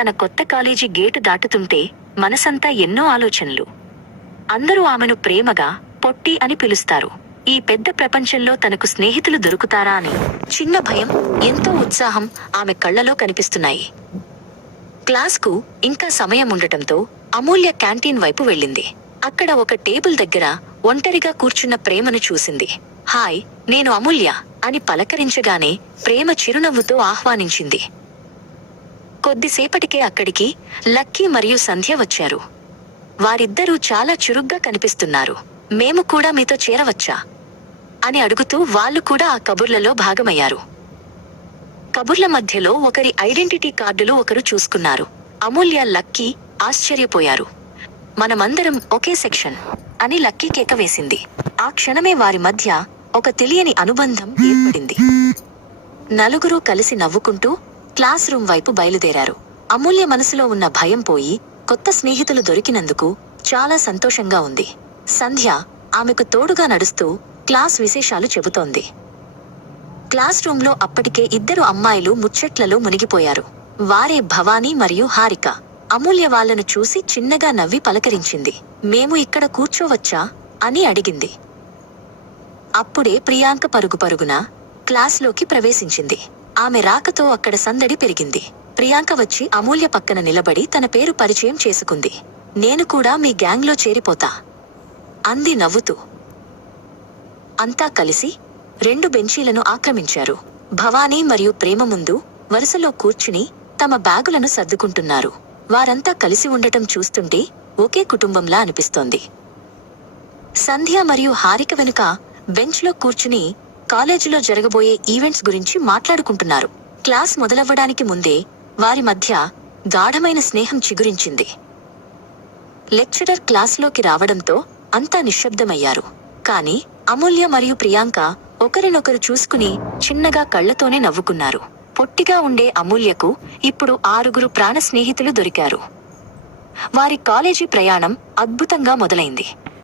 తన కొత్త college gate దాటుతుంటే మనసంతా ఎన్నో ఆలోచనలు. అందరూ ఆమెను ప్రేమగా పొట్టి అని పిలుస్తారు. ఈ పెద్ద ప్రపంచంలో తనకు స్నేహితులు దొరుకుతారా అని చిన్న భయం, ఎంతో ఉత్సాహం ఆమె కళ్లలో కనిపిస్తున్నాయి. క్లాస్కు ఇంకా సమయం ఉండటంతో అమూల్య క్యాంటీన్ వైపు వెళ్ళింది. అక్కడ ఒక టేబుల్ దగ్గర ఒంటరిగా కూర్చున్న ప్రేమను చూసింది. హాయ్, నేను అమూల్య అని పలకరించగానే ప్రేమ చిరునవ్వుతో ఆహ్వానించింది. కొద్దిసేపటికే అక్కడికి లక్కీ మరియు సంధ్య వచ్చారు. వారిద్దరూ చాలా చురుగ్గా కనిపిస్తున్నారు. మేము కూడా మీతో చేరవచ్చా అని అడుగుతూ వాళ్ళు కూడా ఆ కబుర్లలో భాగమయ్యారు. కబుర్ల మధ్యలో ఒకరి ఐడెంటిటీ కార్డులు ఒకరు చూసుకున్నారు. అమూల్య, లక్కీ ఆశ్చర్యపోయారు. మనమందరం ఒకే సెక్షన్ అని లక్కీ కేక వేసింది. ఆ క్షణమే వారి మధ్య ఒక తెలియని అనుబంధం ఏర్పడింది. నలుగురూ కలిసి నవ్వుకుంటూ క్లాస్ రూమ్ వైపు బయలుదేరారు. అమూల్య మనసులో ఉన్న భయం పోయి కొత్త స్నేహితులు దొరికినందుకు చాలా సంతోషంగా ఉంది. సంధ్య ఆమెకు తోడుగా నడుస్తూ క్లాస్ విశేషాలు చెబుతోంది. క్లాస్ రూంలో అప్పటికే ఇద్దరు అమ్మాయిలు ముచ్చట్లలో మునిగిపోయారు. వారే భవానీ మరియు హారిక. అమూల్య వాళ్లను చూసి చిన్నగా నవ్వి పలకరించింది. మేము ఇక్కడ కూర్చోవచ్చా అని అడిగింది. అప్పుడే ప్రియాంక పరుగున క్లాస్లోకి ప్రవేశించింది. ఆమె రాకతో అక్కడ సందడి పెరిగింది. ప్రియాంక వచ్చి అమూల్య పక్కన నిలబడి తన పేరు పరిచయం చేసుకుంది. నేను కూడా మీ గ్యాంగ్లో చేరిపోతా అంది నవ్వుతూ. అంతా కలిసి 2 బెంచీలను ఆక్రమించారు. భవానీ మరియు ప్రేమ ముందు వరుసలో కూర్చుని తమ బ్యాగులను సర్దుకుంటున్నారు. వారంతా కలిసి ఉండటం చూస్తుంటే ఒకే కుటుంబంలా అనిపిస్తోంది. సంధ్య మరియు హారిక వెనుక బెంచ్లో కూర్చుని కాలేజీలో జరగబోయే ఈవెంట్స్ గురించి మాట్లాడుకుంటున్నారు. క్లాస్ మొదలవ్వడానికి ముందే వారి మధ్య గాఢమైన స్నేహం చిగురించింది. లెక్చరర్ క్లాస్లోకి రావడంతో అంతా నిశ్శబ్దమయ్యారు. కాని అమూల్య మరియు ప్రియాంక ఒకరినొకరు చూసుకుని చిన్నగా కళ్లతోనే నవ్వుకున్నారు. పొట్టిగా ఉండే అమూల్యకు ఇప్పుడు 6 ప్రాణ స్నేహితులు దొరికారు. వారి కాలేజీ ప్రయాణం అద్భుతంగా మొదలైంది.